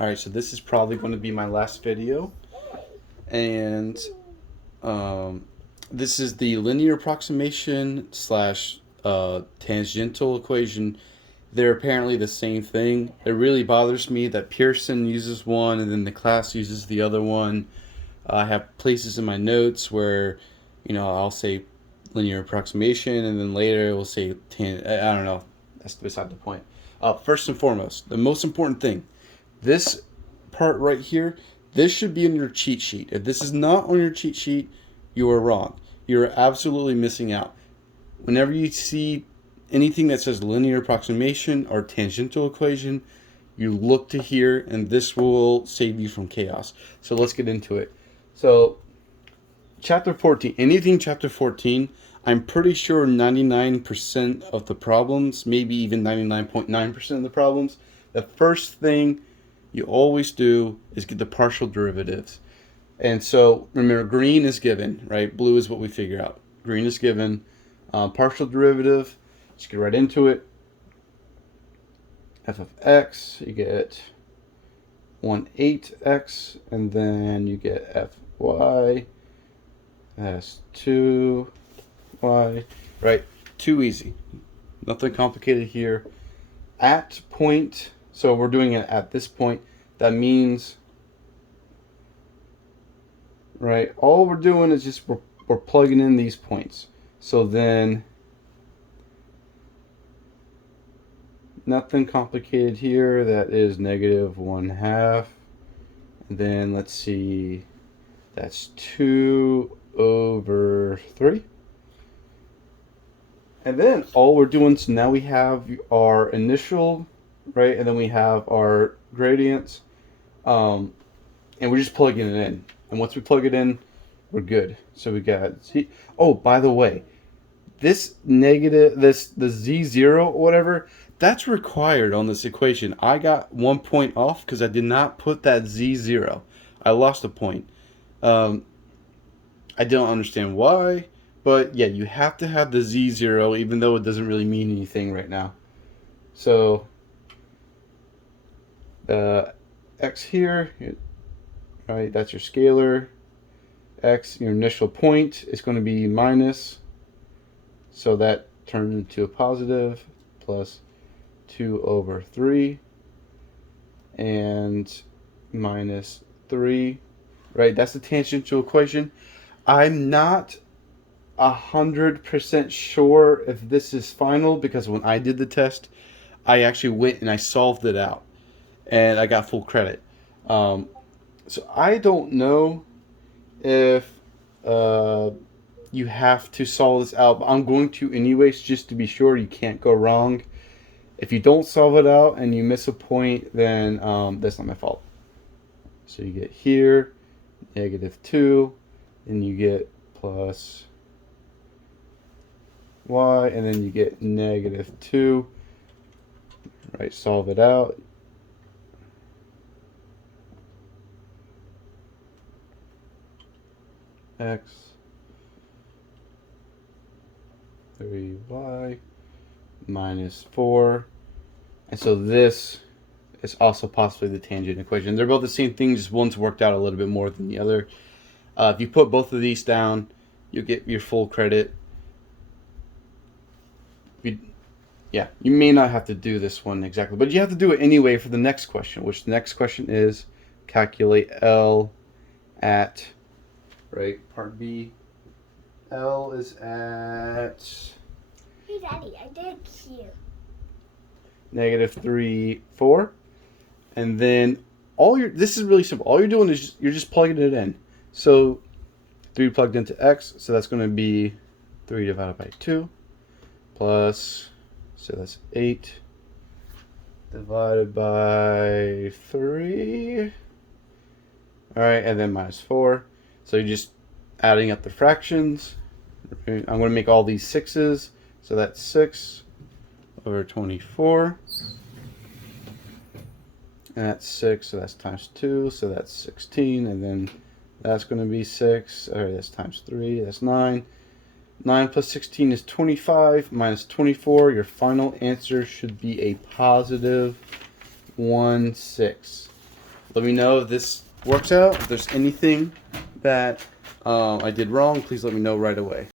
Alright, so this is probably going to be my last video, and um, this is the linear approximation slash tangential equation. They're apparently the same thing. It really bothers me that Pearson uses one and then the class uses the other one. I have places in my notes where, I'll say linear approximation and then later it will say I don't know. That's beside the point. First and foremost, the most important thing, this part right here, this should be in your cheat sheet. If this is not on your cheat sheet, you are wrong. You're absolutely missing out. Whenever you see anything that says linear approximation or tangential equation, you look to here, and this will save you from chaos. So let's get into it. So chapter 14, anything chapter 14, I'm pretty sure 99% of the problems, maybe even 99.9% of the problems, the first thing you always do is get the partial derivatives. And so remember, green is given, right? Blue is what we figure out. Green is given. Partial derivative, let's get right into it. F of x, you get 1/8x, and then you get fy as 2y, right? Too easy. Nothing complicated here. At point, so we're doing it at this point. That means, right, all we're doing is just we're plugging in these points. So then, nothing complicated here. That is -1/2. And then let's see, that's 2/3. And then all we're doing, so now we have our initial, right, and then we have our gradients, and we're just plugging it in. And once we plug it in, we're good. So we got z. Oh, by the way, this negative, the z0 or whatever, that's required on this equation. I got 1 point off because I did not put that z0. I lost a point. I don't understand why, but yeah, you have to have the z0 even though it doesn't really mean anything right now. So x here, right, that's your scalar. X, your initial point, is going to be minus, so that turns into a positive, plus 2/3 and minus 3, right? That's the tangential equation. I'm not 100% sure if this is final because when I did the test, I actually went and I solved it out and I got full credit. So I don't know if you have to solve this out, but I'm going to anyways just to be sure. You can't go wrong. If you don't solve it out and you miss a point, then that's not my fault. So you get here -2, and you get plus y, and then you get -2. Right, solve it out. X 3y minus 4. And so this is also possibly the tangent equation. They're both the same thing, just one's worked out a little bit more than the other. If you put both of these down, you'll get your full credit. Yeah, you may not have to do this one exactly, but you have to do it anyway for the next question, which the next question is calculate L at, right, part B. L is at... Hey, Daddy, I did Q. -3, 4. And then this is really simple. All you're doing is you're just plugging it in. So 3 plugged into x, so that's going to be 3 divided by 2 plus, so that's 8 divided by 3. All right, and then minus 4. So you're just adding up the fractions. I'm going to make all these 6's. So that's 6/24. And that's 6, so that's times 2, so that's 16. And then that's going to be 6. All right, that's times 3, that's 9. 9 plus 16 is 25, minus 24. Your final answer should be a positive 1/6. Let me know if this works out. If there's anything that I did wrong, please let me know right away.